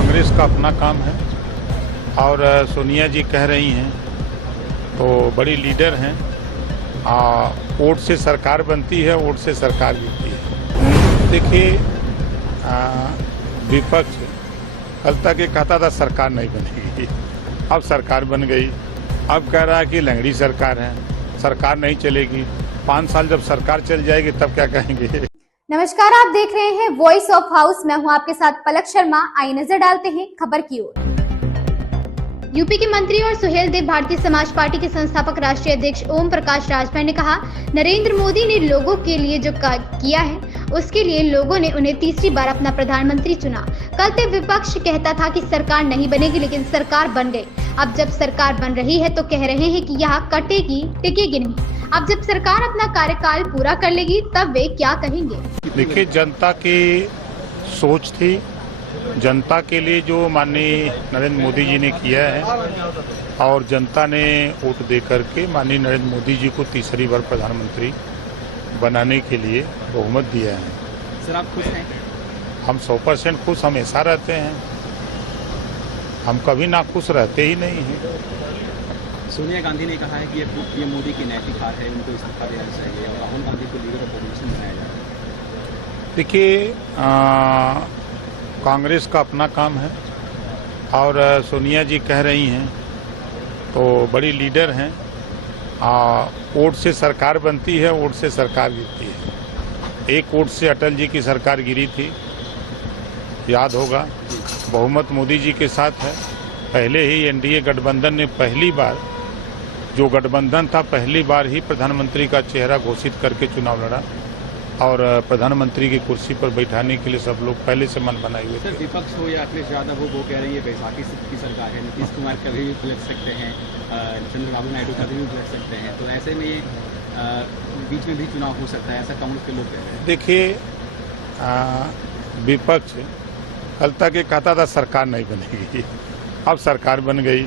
कांग्रेस का अपना काम है और सोनिया जी कह रही हैं तो बड़ी लीडर हैं। वोट से सरकार बनती है, वोट से सरकार गिरती है। देखिए, विपक्ष कल तक ये कहता था सरकार नहीं बनेगी, अब सरकार बन गई। अब कह रहा है कि लंगड़ी सरकार है, सरकार नहीं चलेगी। 5 साल जब सरकार चल जाएगी तब क्या कहेंगे। नमस्कार, आप देख रहे हैं वॉइस ऑफ हाउस। मैं हूं आपके साथ पलक शर्मा। आइए नजर डालते हैं खबर की ओर। यूपी के मंत्री और सुहेल देव भारतीय समाज पार्टी के संस्थापक राष्ट्रीय अध्यक्ष ओम प्रकाश राजभर ने कहा, नरेंद्र मोदी ने लोगों के लिए जो किया है उसके लिए लोगों ने उन्हें तीसरी बार अपना प्रधानमंत्री चुना। कल तक विपक्ष कहता था कि सरकार नहीं बनेगी, लेकिन सरकार बन गई। अब जब सरकार बन रही है तो कह रहे हैं कि यहाँ कटेगी टिकेगी नहीं। अब जब सरकार अपना कार्यकाल पूरा कर लेगी तब वे क्या कहेंगे। देखिए, जनता की सोच थी, जनता के लिए जो माननीय नरेंद्र मोदी जी ने किया है और जनता ने वोट दे करके माननीय नरेंद्र मोदी जी को तीसरी बार प्रधानमंत्री बनाने के लिए बहुमत दिया है। सर, आप खुश हैं? हम 100% खुश हमेशा रहते हैं, हम कभी ना खुश रहते ही नहीं हैं। सोनिया गांधी ने कहा है कि ये मोदी की नैतिक हार है, उनको इस्तीफा देना चाहिए और राहुल गांधी को लीडर ऑफ अपोजिशन बनाया जाए। देखिए, कांग्रेस का अपना काम है और सोनिया जी कह रही हैं तो बड़ी लीडर हैं। वोट से सरकार बनती है, वोट से सरकार गिरती है। एक वोट से अटल जी की सरकार गिरी थी, याद होगा। बहुमत मोदी जी के साथ है। पहले ही एनडीए गठबंधन ने पहली बार, जो गठबंधन था, पहली बार ही प्रधानमंत्री का चेहरा घोषित करके चुनाव लड़ा और प्रधानमंत्री की कुर्सी पर बैठाने के लिए सब लोग पहले से मन बनाए हुए थे। विपक्ष हो या अखिलेश यादव हो, वो कह रही है बैसाखी की सरकार है, नीतीश कुमार कभी भी पलट सकते हैं, चंद्रबाबू नायडू कभी भी पलट सकते हैं, तो ऐसे में बीच में भी चुनाव हो सकता है, ऐसा कांग्रेस के लोग कह रहे हैं। देखिए, विपक्ष कल तक ये कहता था सरकार नहीं बनेगी, अब सरकार बन गई।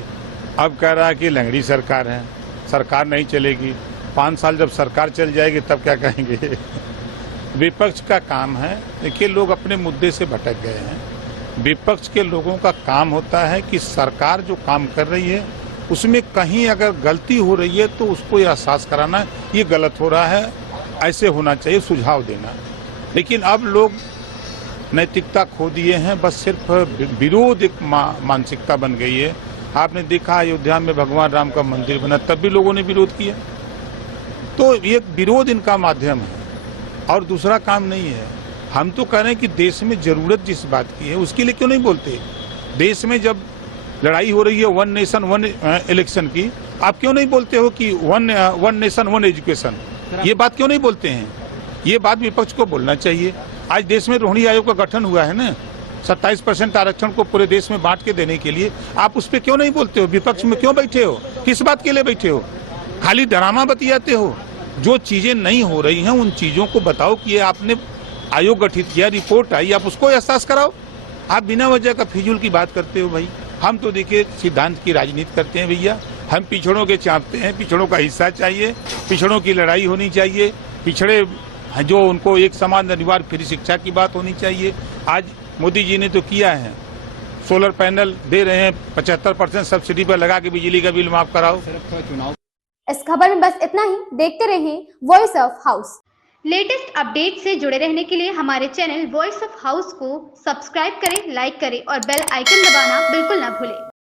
अब कह रहा है कि लंगड़ी सरकार है, सरकार नहीं चलेगी। 5 साल जब सरकार चल जाएगी तब क्या कहेंगे। विपक्ष का काम है, देखिए, लोग अपने मुद्दे से भटक गए हैं। विपक्ष के लोगों का काम होता है कि सरकार जो काम कर रही है उसमें कहीं अगर गलती हो रही है तो उसको एहसास कराना, ये गलत हो रहा है, ऐसे होना चाहिए, सुझाव देना। लेकिन अब लोग नैतिकता खो दिए हैं, बस सिर्फ विरोध एक मानसिकता बन गई है। आपने देखा, अयोध्या में भगवान राम का मंदिर बना, तब भी लोगों ने विरोध किया। तो ये विरोध इनका माध्यम है और दूसरा काम नहीं है। हम तो कह रहे हैं कि देश में जरूरत जिस बात की है उसके लिए क्यों नहीं बोलते। देश में जब लड़ाई हो रही है वन नेशन वन इलेक्शन की, आप क्यों नहीं बोलते हो कि वन नेशन वन एजुकेशन, ये बात क्यों नहीं बोलते हैं। ये बात विपक्ष को बोलना चाहिए। आज देश में रोहिणी आयोग का गठन हुआ है ना, 27% आरक्षण को पूरे देश में बांट के देने के लिए, आप उस पर क्यों नहीं बोलते हो। विपक्ष में क्यों बैठे हो, किस बात के लिए बैठे हो, खाली ड्रामा बतियाते हो। जो चीजें नहीं हो रही हैं उन चीजों को बताओ कि ये आपने आयोग गठित किया, रिपोर्ट आई, आप उसको एहसास कराओ। आप बिना वजह का फिजूल की बात करते हो भाई। हम तो देखिए सिद्धांत की राजनीति करते हैं भैया। हम पिछड़ों के चाहते हैं, पिछड़ों का हिस्सा चाहिए, पिछड़ों की लड़ाई होनी चाहिए, पिछड़े जो उनको एक समान अनिवार्य फ्री शिक्षा की बात होनी चाहिए। आज मोदी जी ने तो किया है, सोलर पैनल दे रहे हैं, 75% सब्सिडी पर लगा के बिजली का बिल माफ कराओ। चुनाव इस खबर में बस इतना ही। देखते रहें voice of house. Latest update से जुड़े रहने के लिए हमारे चैनल वॉइस ऑफ हाउस को सब्सक्राइब करें, लाइक करें और बेल आइकन दबाना बिल्कुल ना भूलें।